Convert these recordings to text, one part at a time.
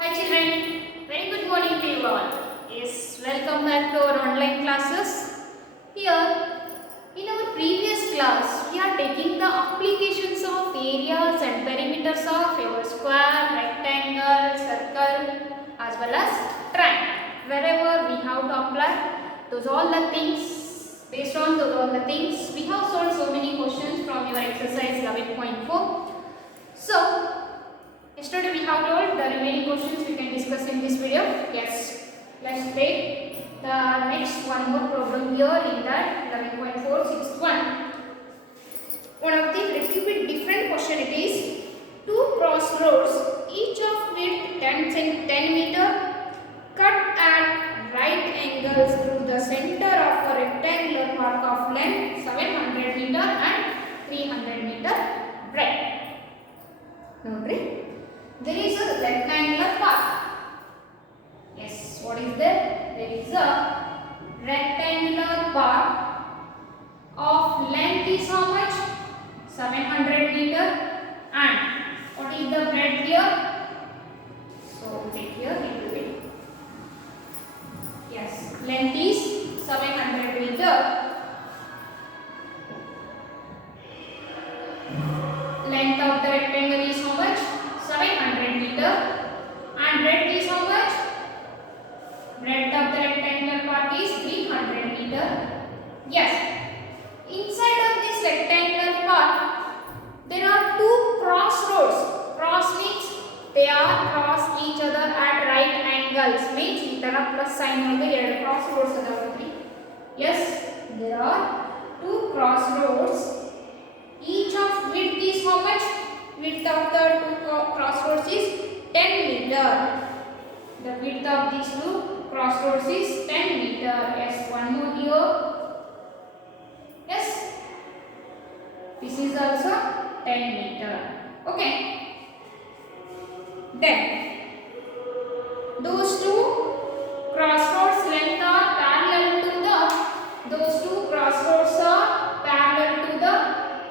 Hi children, very good morning to you all. Yes, welcome back to our online classes. Here, in our previous class, we are taking the applications of areas and perimeters of your square, rectangle, circle as well as triangle. Wherever we have to apply those all the things, based on those all the things, we have solved so many questions from your exercise 11.4. So, yesterday we have told the remaining questions we can discuss in this video. Yes, let's take the next one more problem here in that 11.4 sixth one. One of the little bit different question it is. Two crossroads, each of width 10 meter, cut at right angles through the center of a rectangular arc of length 700 meter and 300 meter breadth. Note. There is a rectangular path. Yes, what is there? There is a rectangular path of length is how much? 700 meter. And what is the breadth here? So take here little bit. Yes, length is 700 meter. Length of the rectangle is how much? 700 meter. And breadth is how much? Breadth of the rectangular part is 300 meter. Yes. Inside of this rectangular part, there are two crossroads. Cross means they are cross each other at right angles. Means ಈ ತರ plus sign ಒಳಗೆ ಎರಡು crossroads ಅದಾವತ್ರಿ. Yes, there are two crossroads. Each of width is how much? Width of the two crossroads is 10 meter. The width of these two crossroads is 10 meter. Yes, one more here. Yes, this is also 10 meter. Okay. Then those two crossroads length are parallel to the. Those two crossroads are parallel to the.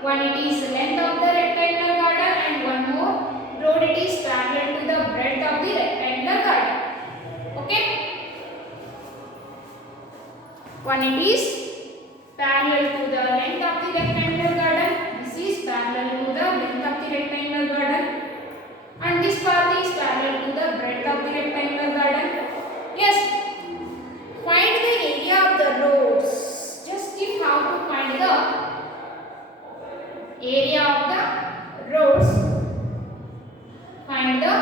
One it is length of the rectangular garden and one more road it is parallel to the breadth of the rectangular garden. Okay. One it is parallel to the length of the rectangular garden. This is parallel to the length of the rectangular garden. And this path is parallel to the breadth of the rectangular garden. Yes. Find the area of the roads. Just give how to find the area of the roads. Find the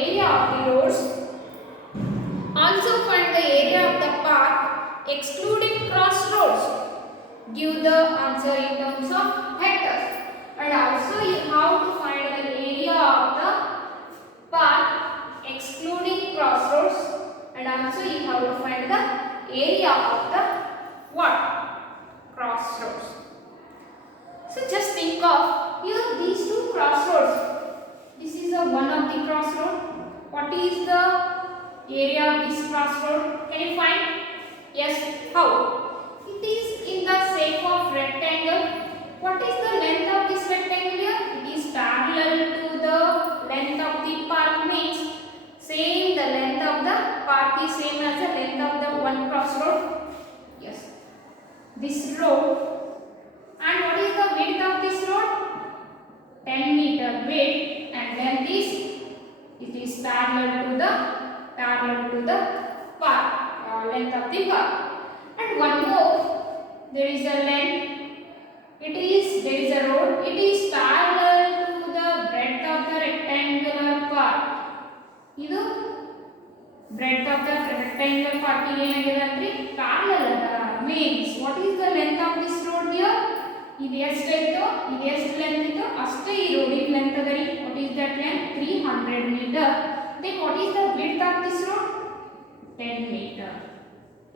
area of the roads. Also find the area of the path excluding crossroads. Give the answer in terms of hectares. And also you have to find the area of the path excluding crossroads. And also you have to find the area of the what? Crossroads. So just think of here these two crossroads. This is a one of the crossroad. What is the area of this crossroad? Can you find? Yes. How? It is in the shape of rectangle. What is the length of this rectangle here? It is parallel to the length of the path. Means same the length of the path is same as the length of the one crossroad. Yes. This road. And what is the width of this road? 10 meter width, and length is it is parallel to the path, length of the path. And one more, there is a length. There is a road. It is parallel to the breadth of the rectangular path. ಇದು breadth of the rectangular path ಏನಾಗಿದೆ ಅಂದ್ರೆ parallel ಅದ. Means what is the length of this road here? ಇದು ಎಷ್ಟಾಯ್ತು? ಇದು ಎಷ್ಟು length ಇತ್ತು? ಅಷ್ಟೇ ಈ ರೋಡಿನ ಲೆಂತ್ ಅದ ರೀ. What is that length? 300 metre. Then what is the width of this road? 10 meter.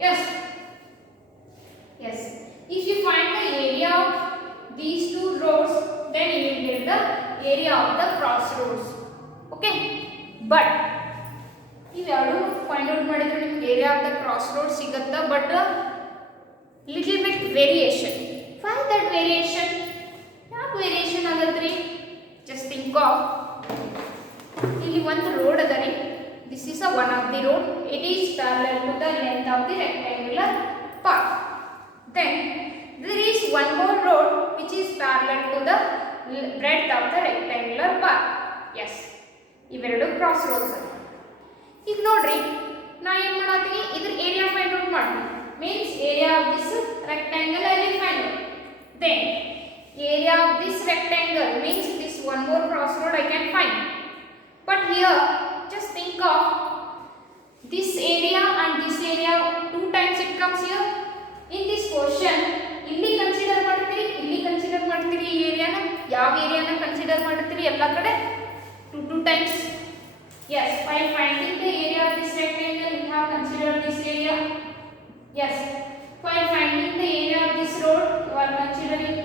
Yes. Yes. If you find the area of these two roads, then you will get the area of the crossroads. Okay. But ಇವೆರಡು find out ಮಾಡಿದ್ರೆ ನಿಮಗೆ area of the crossroad ಸಿಗುತ್ತಾ. But little bit variation. Find that variation. ಯಾವ variation ಆಗತ್ರಿ? Just think of ಇಲ್ಲಿ ಒಂದು road ಅದ ರೀ. this is a one of the road. It is parallel to the length of the rectangular path. Then there is one more road which is parallel to the breadth of the rectangular path. Yes, ಇವೆರಡು cross roads ಅಲ್ಲಿ. ಈಗ ನೋಡ್ರಿ, ನಾ ಏನು ಮಾಡತ್ತೀನಿ, ಇದ್ರ area find out ಮಾಡ್ತೀನಿ. Means area of this rectangle I will find out. Then area of this rectangle means this one more crossroad I can find. But here just think of this area and this area, two times it comes here. In this question ಇಲ್ಲಿ consider ಮಾಡ್ತೀರಿ ಈ ಏರಿಯಾನ, ಯಾವ ಏರಿಯಾನ consider ಮಾಡ್ತೀರಿ ಎಲ್ಲ ಕಡೆ two times. Yes, by finding the area of this rectangle we have considered this area. Yes, while finding the area of this road you are considering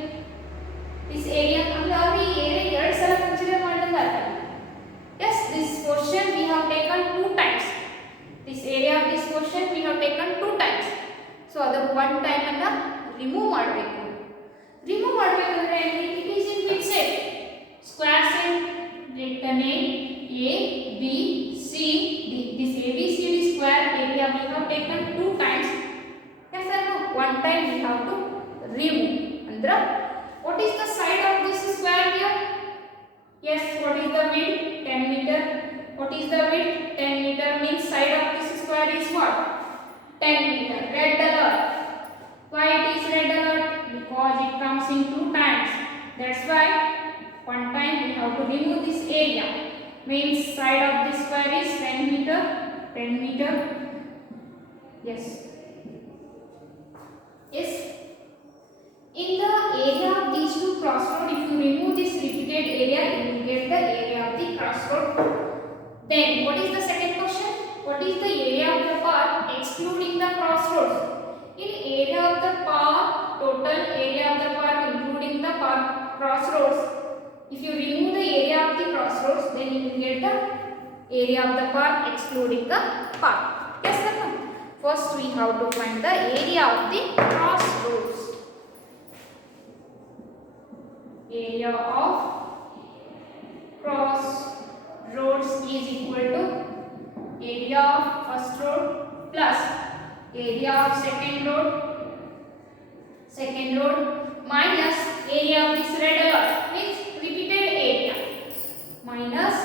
this area. Amla area ಎರಡು ಸಲ consider ಮಾಡಿದಂಗ ಆಯ್ತು. Yes, this portion we have taken two times. This area of this portion we have taken two times. So ಅದರ one time ಅನ್ನ remove ಮಾಡಬೇಕು. Remove ಮಾಡಬೇಕಂದ್ರೆ it is in which shape? Square shape. Written in A, B, C, D. This ABCD square area we have taken two times. Yes or no? One time we have to remove. Andra, what is the side of this square here? Yes, what is the width? 10 meter. What is the width? 10 meter means side of this square is what? 10 meter. Red alert. Why it is red alert? Because it comes in two times. That's why one time we have to remove this area. Means side of this square is 10 meter. 10 meter. Yes. Yes. In the area of these two crossroads, if you remove this repeated area, you will get the area of the crossroad. Then, what is the second question? What is the area of the path excluding the crossroads? In area of the path, total area of the path including the path crossroads. If you remove the area of the crossroads, then you will get the area of the path excluding the path. Yes or no? First, we have to find the area of the crossroads. Area of crossroads is equal to area of first road plus area of second road minus area of this red alert, means repeated area, minus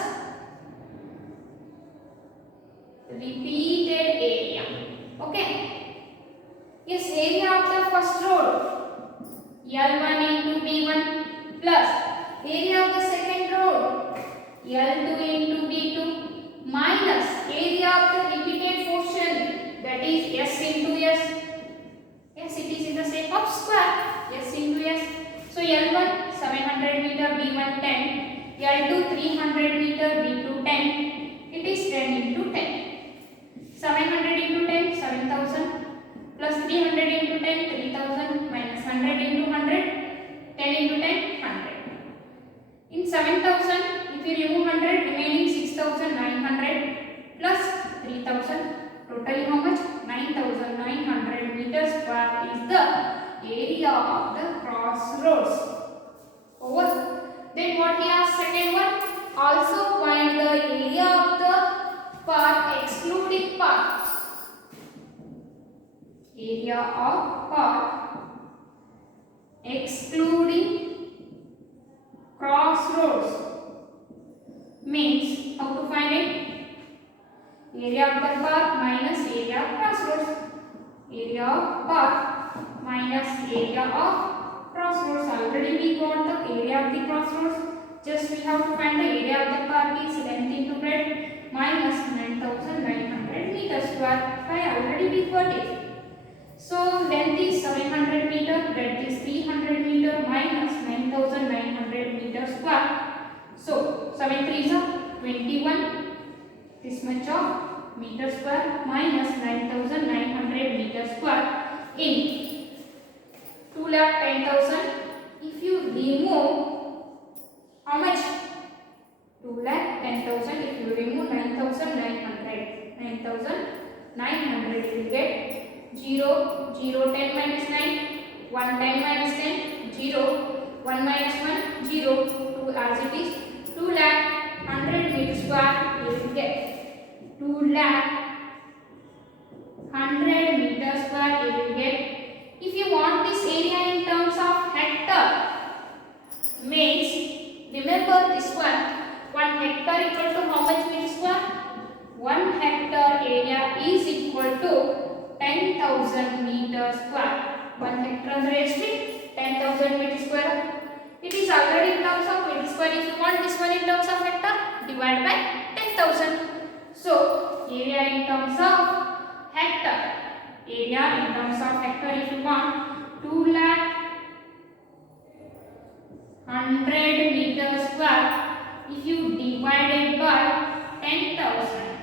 repeated area. Okay. Yes, area of the first road L1 into B1 plus area of the second road L2 into B2 minus area of the repeated portion, that is S into S. Yes, it is in the shape of square. S into S. So L1 700 meter, B1 10, L2 300 meter, B2 10. It is 10 into 10. 700 into 10 7000 plus 300 into 10 3000 minus 100 into 100 10 into 10 100. In 7000, if you remove 100, remaining 6900 plus 3000, totally how much? 9900 meters square is the area of the crossroads. Over. Then what we have second one? Also find the area of the path excluding path. Area of path excluding crossroads means how to find it? Area of the path minus area of crossroads. Area of path minus area of crossroads. Already we got the area of the crossroads. Just we have to find the area of the path is length into breadth minus 9900 meters square. I already we got it. So length is 700 meter, breadth is 300 meter minus 9900 meters square. So 7 3s are 21. This much of meter square minus 9900 meter square in 2,10,000. If you remove how much? 2,10,000. If you remove 9,900, 9,900 you will get 0, 0, 10 minus 9, 1, 10 minus 10, 0, 1 minus 1, 0, 2 as it is, 2,100 meter square you will get. 2 this one. 1 hectare equal to how much meter square? 1 hectare area is equal to 10,000 meter square. 1 hectare is raised to 10,000 meter square. It is already in terms of meter square. If you want this one in terms of hectare, divide by 10,000. So area in terms of hectare. Area in terms of hectare, if you want 2 lakh 100 meter square, if you divide it by 10,000,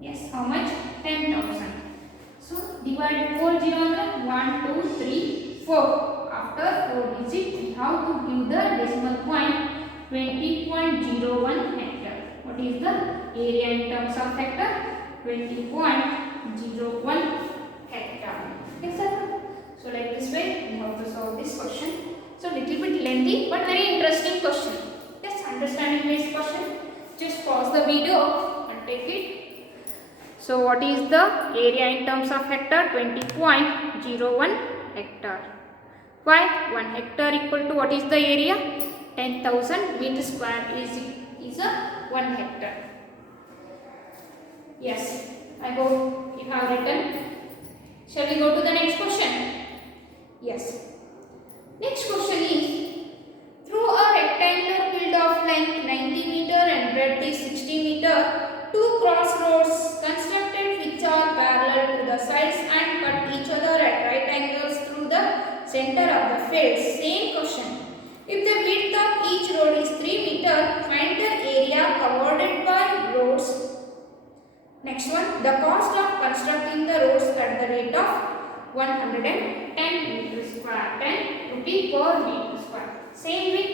yes, how much? 10,000. So divide 4 0 1 2 3 4. After 4 digits, we have to give the decimal point 20.01 hectare. What is the area in terms of hectare? 20.01 hectare. Yes, sir. So like this way, we have to solve this question. So little bit lengthy, but very interesting question. Yes, understanding this question. Just pause the video and take it. So what is the area in terms of hectare? 20.01 hectare. Why? 1 hectare equal to what is the area? 10,000 meter square is a 1 hectare. Yes, I hope you have written. Shall we go to the next question? Yes. Next question is, through a rectangular field of length 90 meter and breadth is 60 meter, 2 crossroads constructed which are parallel to the sides and cut each other at right angles through the center of the field. Same question. If the width of each road is 3 meter, find the area covered by roads. Next one, the cost of constructing the roads at the rate of 110 meter square, 10 rupee per meter square. Same way,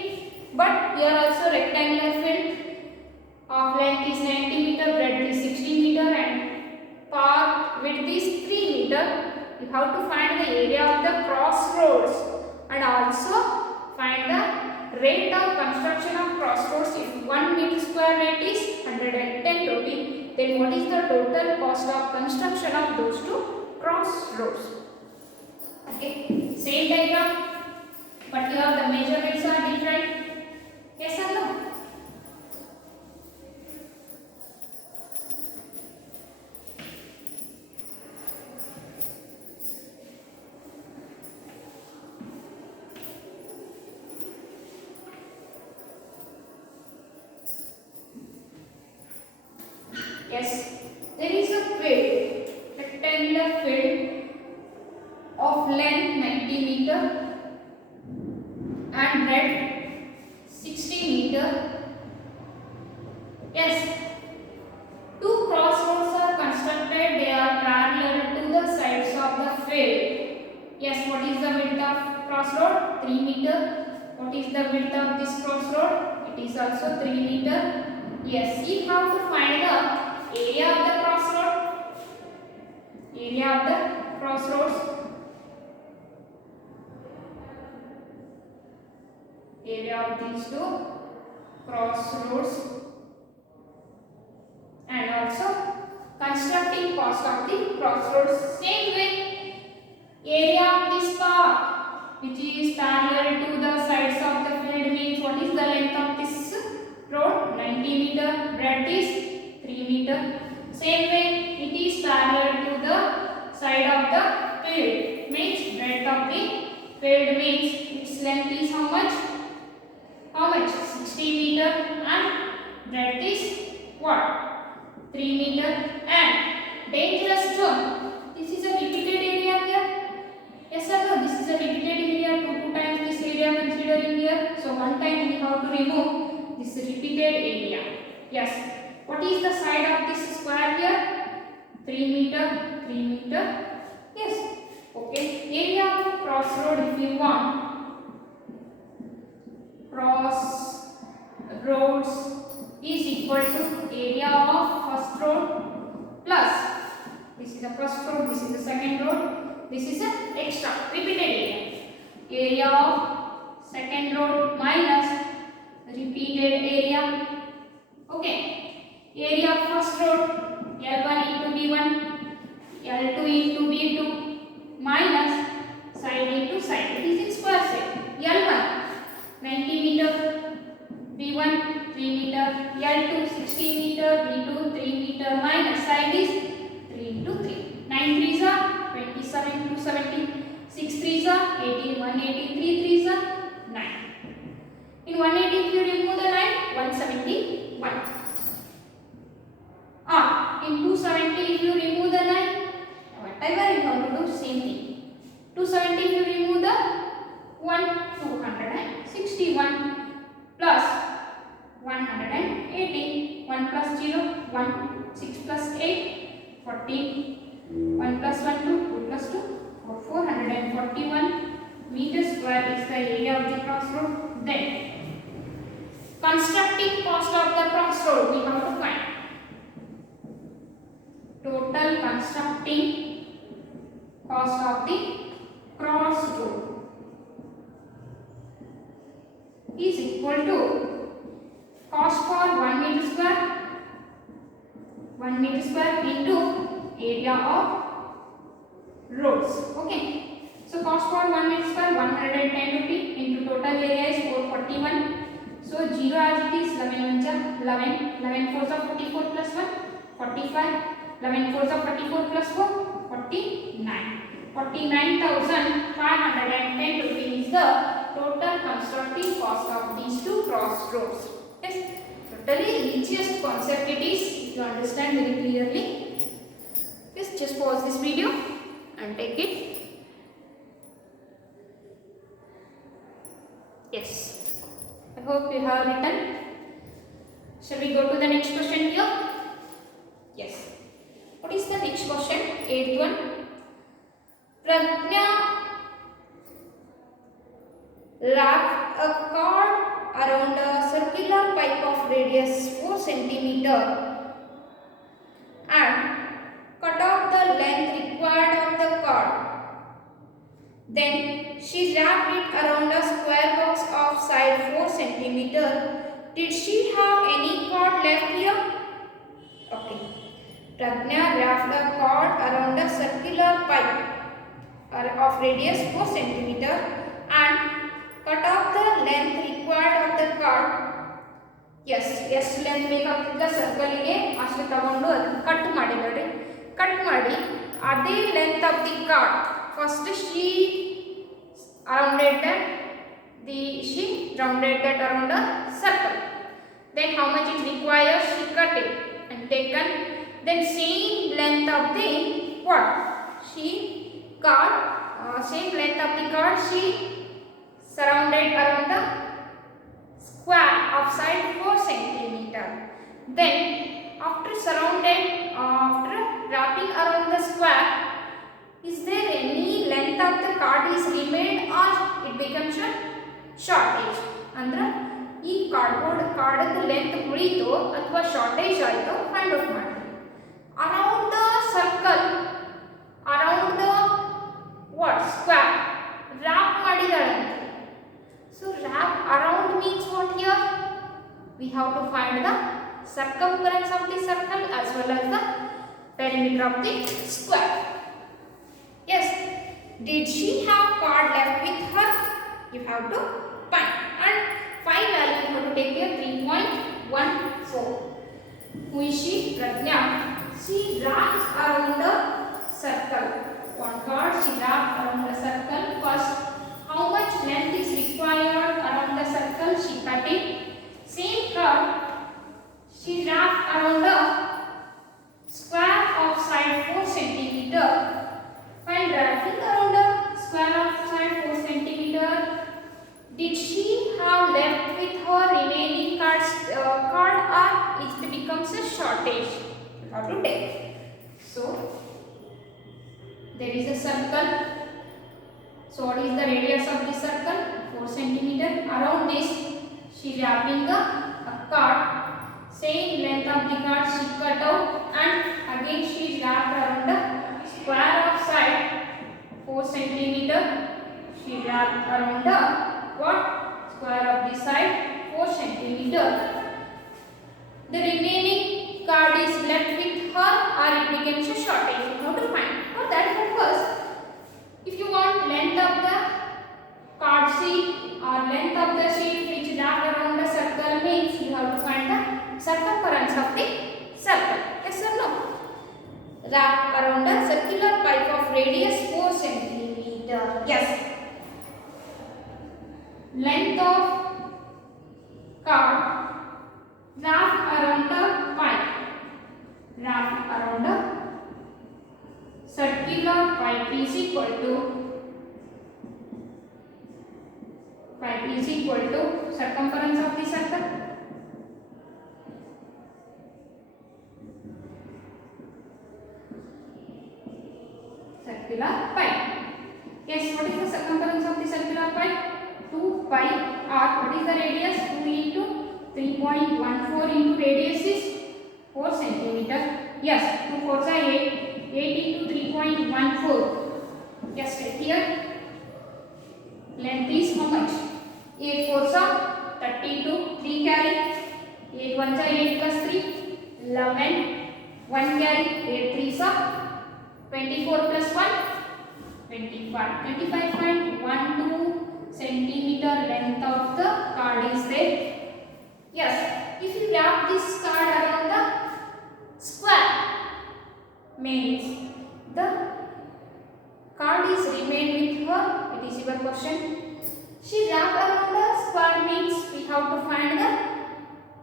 but here also rectangular field of length is 90 meter, breadth is 60 meter and path width is 3 meter. You have to find the area of the crossroads and also find the rate of construction of crossroads. If 1 meter square rate is 110 rupee, then what is the total cost of construction of those two crossroads? Okay, same diagram, but here the measurements are different. Yes or no? Yes, there is a field, rectangular field of length 90 meter and breadth 60 meter. Yes, 2 crossroads are constructed. They are parallel to the sides of the field. Yes, what is the width of crossroad? 3 meter. What is the width of this crossroad? It is also 3 meter. Yes, you have to find the area of the crossroad. Area of the crossroads. Area of these two crossroads and also constructing cost of the crossroads. Same way, area of this path which is parallel to the sides of the field means what is the length of this road? 90 meter, breadth is 3 meter. Same way, it is parallel to the side of the field means breadth of the field means its length is how much? How much? 60 meter and breadth is what? 3 meter. And dangerous zone. This is a repeated area here. Yes or no? This is a repeated area. Two times this area considering here. So one time we have to remove this repeated area. Yes. What is the side of this square here? 3 meter. 3 meter. Yes. Okay. Area of crossroad if you want. Cross roads is equal to area of first road plus this is the first road, this is the second road, this is the extra repeated area. Area of second road minus repeated area. Okay. Area of first road L1 into B1, L2 into B2 minus side into side. It is in square side. L1 90 meter 3 meter, L2 60 meter, B2 3 meter minus side is 3 into 3. 9 3s are 27, 270, 6 3s are 18, 180, 3 3s are 9. In 180 if you remove the 9, 171. In 270 if you remove the 9, whatever you have to do, same thing. 270 if you remove the 1, 261 plus 180, 1 plus 0, 1, 6 plus 8, 14, 1 plus 1, 2, 2 plus 2, 441 meter square is the area of the crossroad. Then, constructing cost of the crossroad we have to find. Total constructing cost of the crossroad is equal to cost for 1 meter square into area of roads. Okay. So cost for 1 meter square 110 rupee into total area is 441. So 0 as it is, 11 11, 11 4s are 44 plus 1, 45, 11 4s are 44 plus 4, 49. 49,510 rupees is the total constructing cost of these two crossroads. Yes, totally easiest concept it is if you understand very clearly. Yes, just pause this video and take it. Yes, I hope you have written. Shall we go to the next question here? Yes. What is the next question? 8th one. Pragna wrapped a cord around a circular pipe of radius 4 cm and cut off the length required of the cord. Then she wrapped it around a square box of side 4 cm. Did she have any cord left here? Okay. Pragna wrapped a cord around a circular pipe of radius 4 cm and cut off the length required of the cord. Yes, length ಬೇಕಾಗ್ತಿದ್ದ ಸರ್ಕಲ್ಗೆ ಅಷ್ಟು ತಗೊಂಡು cut ಮಾಡಿ ನೋಡಿ. Cut ಮಾಡಿ ಅದೇ length of the card first she rounded that around a circle. Then how much it requires, she cut it and taken. Then same length of the what? Same length of the cord she surrounded around the square of side 4 cm. Then after wrapping around the square, is there any length of the cord is remained or it becomes a shortage? Andra ಈ card length ಉಳಿತು ಅಥವಾ shortage ಆಯಿತು find out ಮಾಡಿ. Around the circle, around the what square wrap ಮಾಡಿದಾಳಂತೆ. So wrap around means what here? We have to find the circumference of the circle as well as the perimeter of the square. Yes, did she have cord left with her? You have to find. And 5 value you have to take here 3.14. Who is she? Pragna. She wraps around the circle. One cord she wrapped around the circle. First, how much length is required around the circle? She cut it. Same cord she wrapped around the square of side 4 cm. While wrapping around the square of side 4 cm, did she have left with her remaining cord or it becomes a shortage? You have to take. So there is a circle. So what is the radius of this circle? 4 cm. Around this she wrapping a cord. Same length of the cord she cut out and again she wrapped around the square of side 4 cm. She wrapped around the what? Square of the side 4 cm. The remaining cord is left with her or it becomes a shortage. How to find? For that purpose, if you want length of the cord sheet or length of the sheet which wrapped around the circle means you have to find wrapped around a circular pipe of radius 4 centimeter. Yes. Length of card wrapped around the pipe. Wrapped around a circular pipe is equal to circumference of the circle. Circular pipe. Yes, what is the circumference of the circular pipe? 2 pi r. What is the radius? 2 into 3.14 into radius is 4 centimeter. Yes, 2 4s are 8. 8 into 3.14. Yes, right here. Length is how much? 8 4s are 32. 3 carry. 8 1s are 8 plus 3. 11. 1 carry. 8 3s are 24 plus 1. 25. 25.12 centimeter length of the card is there. Yes, if you wrap this card around the square, means the card is remain with her. It is your question. She wrap around the square means we have to find the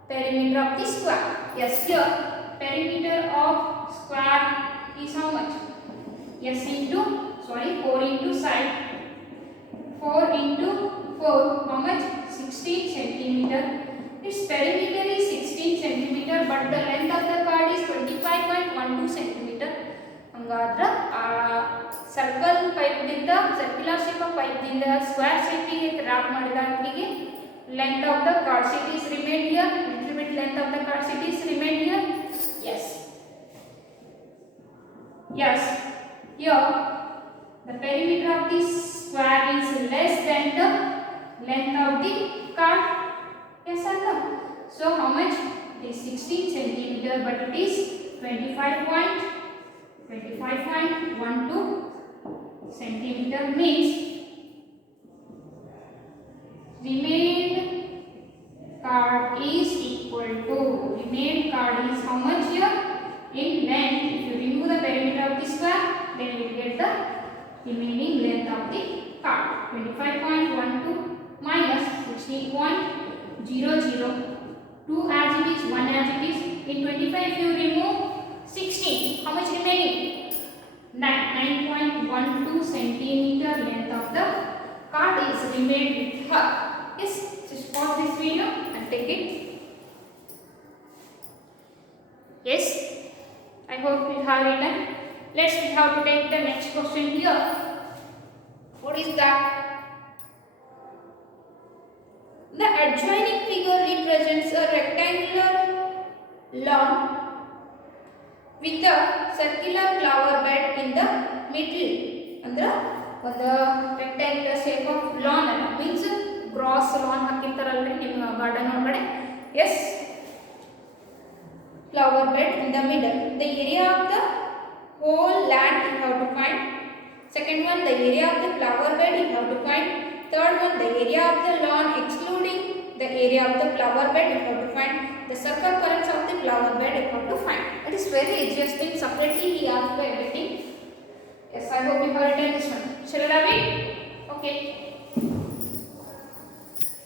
perimeter of the square. Yes, here perimeter of square is how much? Yes, into 4 into side. 4 into 4, how much? 16 centimeter. Its perimeter is 16 centimeter, but the length of the card is 25.12 centimeter. Hangadra circle pipe dinda circular shape of pipe dinda square shape ಗೆ wrap ಮಾಡಿದಾಗಿಗೆ length of the card sheet is remained here. Little bit length of the card sheet is remained here. Yes. Yes. Here the perimeter of this square is less than the length of the card. Yes or no? So how much? It is 16 centimeter, but it is 25.12 centimeter means remained card is equal to how much here? In length, if you remove the perimeter of the square, then you will get the remaining length of the card. 25.12 minus 16.00. 2 as it is, 1 as it is. In 25 you remove 16. How much remaining? 9.12 centimeter length of the card is remained with her. Yes, just pause this video and take it. Yes, I hope you have written. Let's see how to take the next question here. What is that? The adjoining figure represents a rectangular lawn with a circular flower bed in the middle. Andra the rectangular shape of lawn means grass lawn hakkintaralri nimma garden olgade. Yes, flower bed in the middle. The area of the whole land you have to find. Second one, the area of the flower bed you have to find. Third one, the area of the lawn excluding the area of the flower bed you have to find. The circumference of the flower bed you have to find. It is very easiest thing. Separately he asked for everything. Yes, I hope you have written this one. Shall I read? Okay.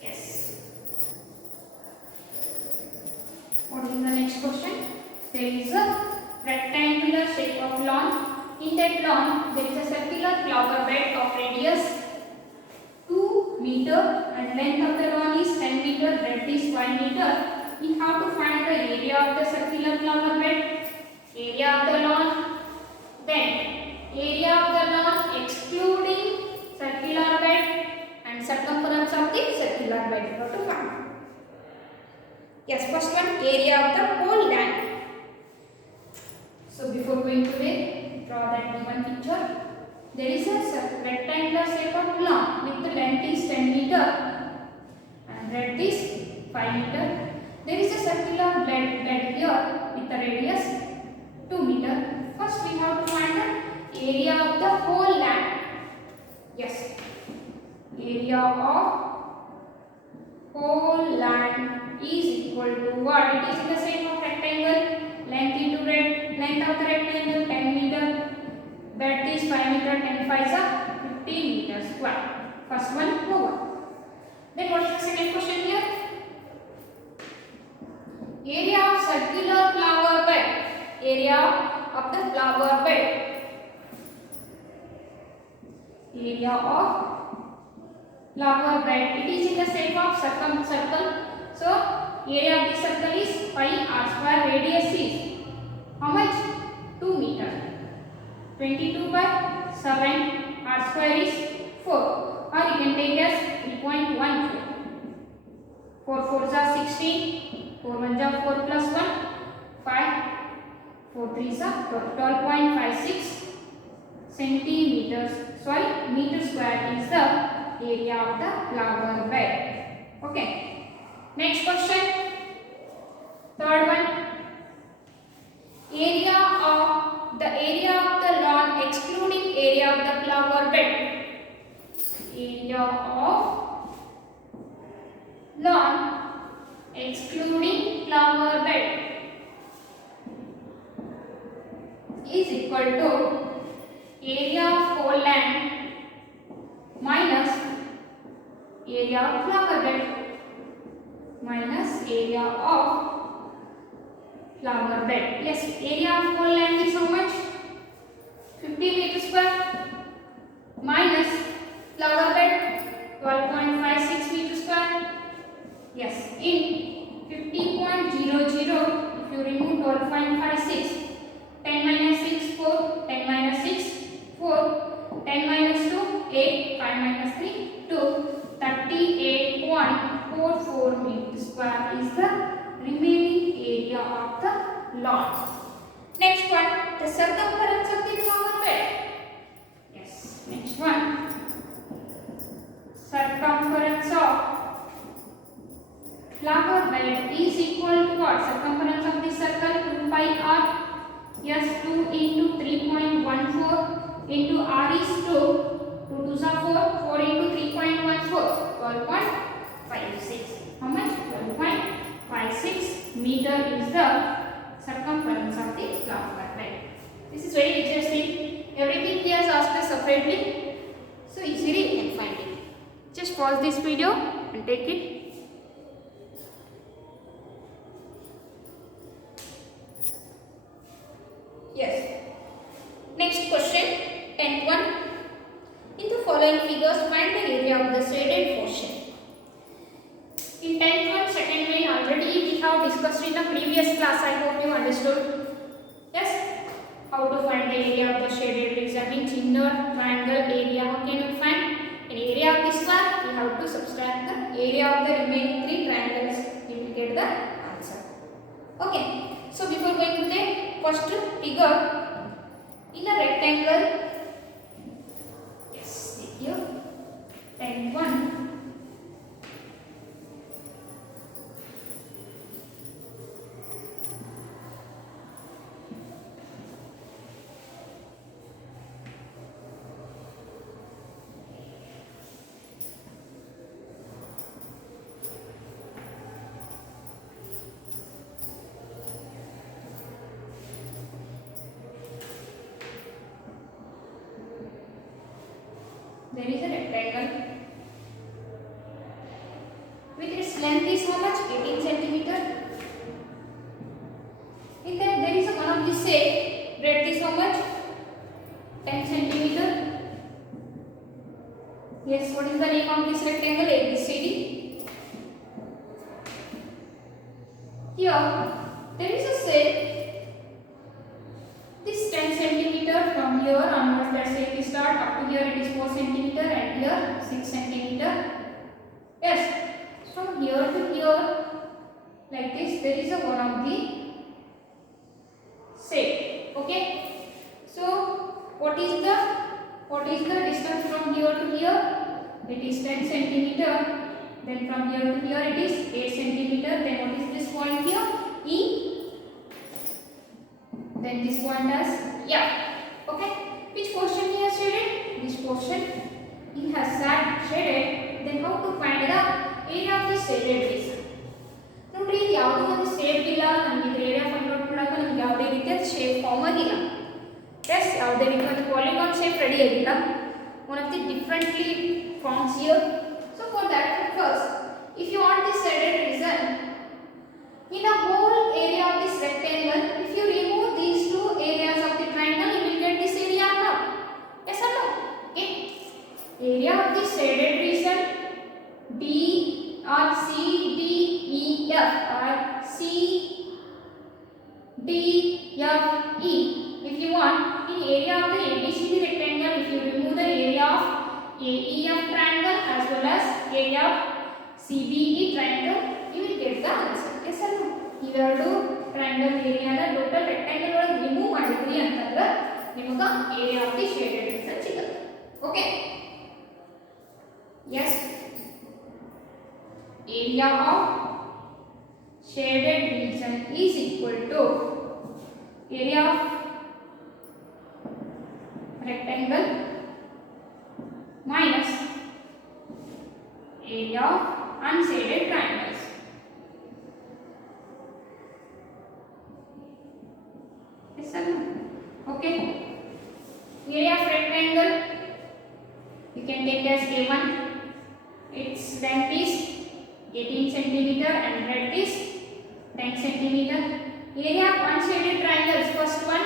Yes. What is the next question? There is a rectangular shape of lawn. In that lawn, there is a circular flower bed of radius 2 meter and length of the lawn is 10 meter, breadth is 1 meter. We have to find the area of the circular flower bed, area of the lawn, then area of the lawn excluding circular bed and circumference of the circular bed. You have to find. Yes, first one, area of the whole land. So before going to it, draw that one picture. There is a rectangular shape of lawn with the length is 10 meter and breadth is 5 meter. There is a circular bed here with the radius 2 meter. First we have to find the area of the whole land. Yes, area of whole land is equal to what? It is in the shape of rectangle. Length into breadth length of the rectangle 10 meter, breadth is 5 meter, 10 5 are 15 meter square. First one over. Then what is the second question here? Area of circular flower bed. Area of the flower bed. Area of flower bed. It is in the shape of circle. So area of the circle is pi r square. Radius is how much? 2 meter. 22 by 7. R square is 4. Or you can take as 3.14. 4 4s are 16. 4 1s are 4 plus 1. 5. 4 3s are 12.56 centimeters. Sorry, meter square is the area of the flower bed. Okay. Next question. Third one. Area of the lawn excluding area of the flower bed. Area of lawn excluding flower bed is equal to area of whole land minus area of flower bed minus area of flower bed. Yes, area of whole land is how much? 50 meter square minus flower bed 12.56 meter square. Yes, in 50.00 if you remove 12.56, 10 minus 6 4, 10 minus 6 4, 10 minus 2 8, 5 minus 3 2, 38.44 meter square is the remaining area of the lawn. Next one, the circumference of the flower bed. Yes, next one, circumference of flower bed is equal to what? Circumference of the circle 2 pi r. Yes, 2 into 3.14 into r is 2. 2 2s are 4. 4 into 3.14. 12.56. How much? 12.56 meter is the circumference of the flower bed. This is very interesting. Everything he has asked us separately, so easily you can find it. Just pause this video and take it. Yes. Next question, 10th one. In the following figures, find the area of the shaded portion. In 10th one, second main already we have discussed in the previous class. I hope you understood. Yes. How to find the area of the shaded region? That means inner triangle area. How can you find an area of this one? We have to subtract the area of the remaining 3 triangles. You will get the answer. Okay. So before going to the first figure, in a rectangle, yes, here, 10th one. There is a rectangle with its length is how much? 18 centimeter. In that there is a one of the shape. Breadth is how much? 10 centimeter. Yes, what is the name of this rectangle? ABCD. Here there is a shape. This 10 centimeter from here onwards, let's say we start up to here it is 4 centimeter and here 6 centimeter. Yes, from here to here like this there is a one of the shape. Okay, so what is the distance from here to here? It is 10 centimeter. Then from here to here it is 8 centimeter. Then what is this point here? E. Then this one does, yeah. Okay, which portion he has shaded? This portion he has shaded. Then how to find the area of the shaded region? ನೋಡ್ರಿ ಇದು ಯಾವುದೋ ಒಂದು shape ಇಲ್ಲ, ನಮಗೆ area find out ಮಾಡಕ ನಮಗೆ ಯಾವುದೇ ರೀತಿಯ ಶೇಪ್ ಫಾರ್ಮ್ Yes, ಯಾವುದೇ ರೀತಿಯ polygon shape ready ಆಗಿಲ್ಲ. One of the differently forms here. So for that, first, if you want this shaded region in the whole area of this rectangle, if you remove these two areas of the triangle, you will get this area now. Yes or no? Okay. Area of the shaded region D or C D E F or C D F E. If you want in area of the ABCD rectangle, if you remove the area of AEF triangle as well as area of CBE triangle, you will get the answer. Yes or no? ಇವೆರಡು triangle ಏರಿಯಾದ total rectangle ಒಳಗೆ remove ಮಾಡಿದ್ರಿ ಅಂತಂದ್ರೆ ನಿಮಗೆ area of the shaded region ಸಿಗುತ್ತೆ. Okay, yes, area of shaded region is equal to area of rectangle minus area of unshaded triangles. Yes sir. Okay, area of rectangle you can take as A1. Its length is 18 centimeter and breadth is 10 centimeter. Area of unshaded triangles, first one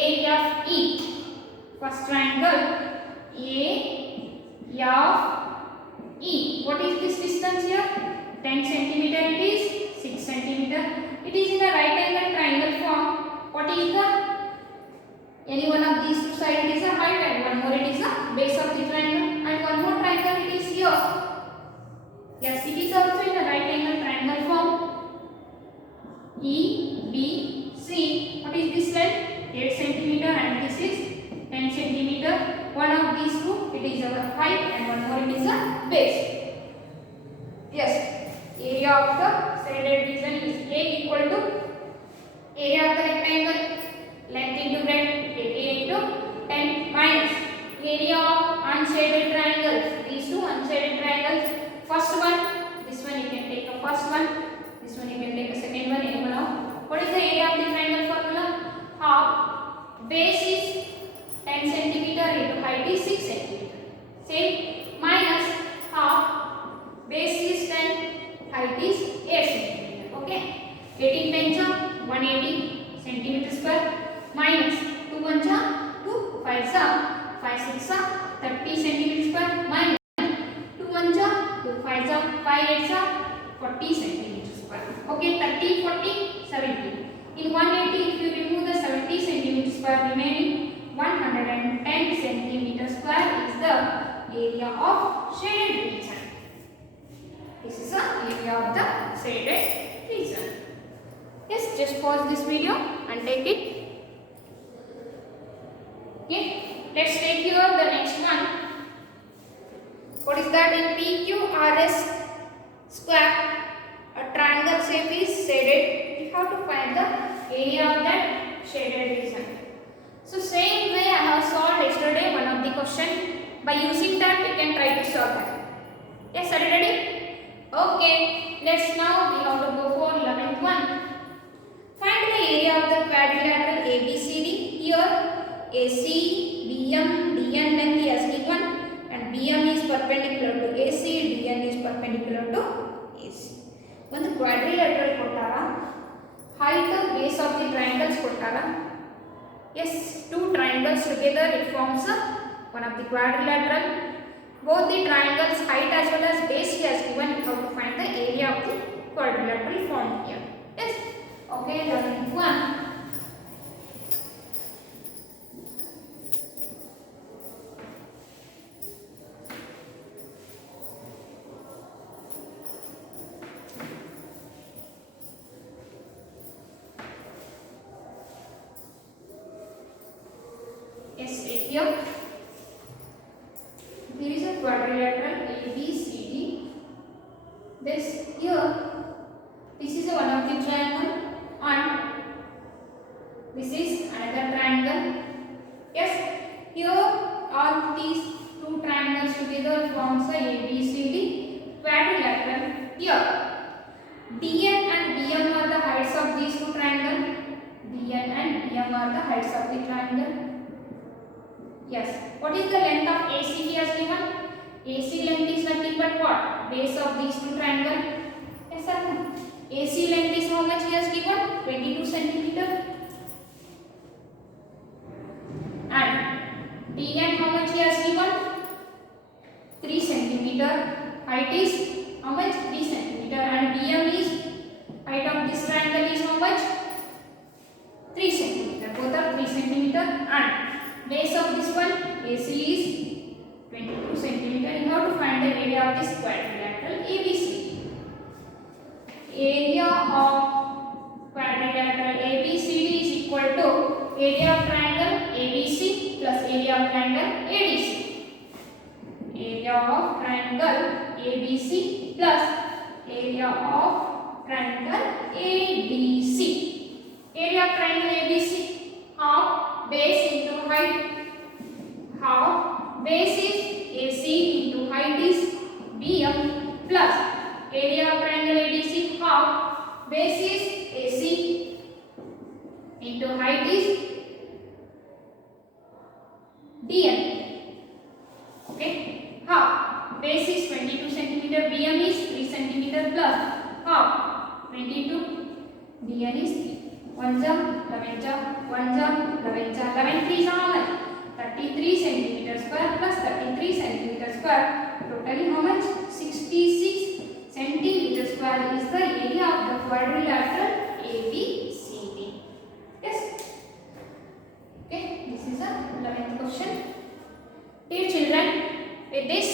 area of E. First triangle area of E. What is this distance here? 10 centimeter. It is 6 centimeter. It is in a right angle triangle form. What is the any one of these two sides? It is a height and one more it is the base of the triangle, and one more triangle it is here. Yes, it is also in a right angle triangle form. E, B, C. What is this length? 8 centimeter and this is 10 centimeter. One of these two, it is our height and one more it is a base. Yes, area of the shaded region is A equal to area of the rectangle, length into breadth, 18 into 10 minus area of unshaded triangles. These two unshaded triangles. First one, this one you can take a first one, this one you can take a second one, anyone now. What is the area of the triangle formula? Half base is 10 centimeter into height is 6 centimeter. Same, minus half base is 10, height is 8 centimeter. Okay, 18 10 180 centimeter square minus 2 1 2 5 5 6 30 centimeter square minus 2 1 2 5 5 8 40 centimeter square. Okay, 30 40 70. In 180, if you remove the 70 centimeter square, remaining 110 centimeter square is the area of shaded region. This is the area of the shaded region. Yes, just pause this video and take it. Okay, let's take here the next one. What is that? In PQRS square, a triangle shape is shaded. We have to find the area of that shaded region. So same way I have solved yesterday one of the question. By using that we can try to solve that. Yes, are you ready? Okay, let's now we have to go for 11th one. Find the area of the quadrilateral ABCD. Here AC, BM, DN length is given and BM is perpendicular to AC, DN is perpendicular to AC. ಒಂದು ಕ್ವಾಡ್ರಿಲ್ಯಾಟರಲ್ ಕೊಟ್ಟಾರ, height base of the triangles ಕೊಟ್ಟಾರ. Yes, two triangles together it forms one of the quadrilateral. Both the triangles height as well as base he has given. You have to find the area of the quadrilateral form here. Yes, okay, the next one. Yes, here there is a quadrilateral ABCD. This here, this is one of the triangle and this is another triangle. Yes, here all these two triangles together forms a ABCD quadrilateral. Here DN and BM are the heights of these two triangles. DN and BM are the heights of the triangle. Yes. What is the length of AC he has given? AC length is nothing but what? Base of these two triangles. Yes or no? AC length is how much he has given? 22 centimeter. And DN how much he has given? 3 centimeter. Height is how much? 3 centimeter. And BM is height of this triangle is how much? 3 centimeter. Both are 3 centimeter. And base of this one AC is 22 centimeter. You have to find the area of this quadrilateral ABC. Area of quadrilateral ABCD is equal to area of triangle ABC plus area of triangle ADC. Area of triangle ABC plus area of triangle ADC. Area of triangle ABC, half base into height. Half base is AC into height is BM plus area of triangle ADC, half base is AC into height is DN. Okay, half base is 22 centimeter, BM is 3 centimeter plus half 22, DN is 3. 1 jump, 11 jump, 1 jump, 11 jump, 11 3 is how much? 33 centimeter square plus 33 centimeter square. Totally how much? 66 centimeter square is the area of the quadrilateral ABCD. Yes. Okay, this is the 11th question. Dear children, with this,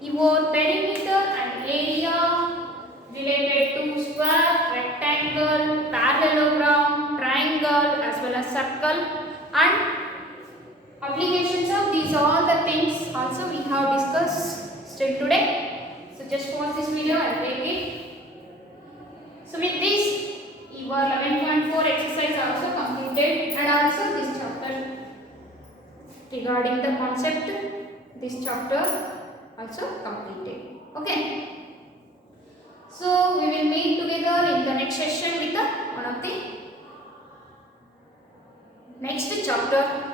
your perimeter and area related to square, rectangle, parallelogram, triangle as well as circle and applications of these all the things also we have discussed still today. So just pause this video and take it. So with this, your 11.4 exercise also completed and also this chapter regarding the concept, this chapter also completed. Okay. So we will meet together in the next session with one of the next chapter.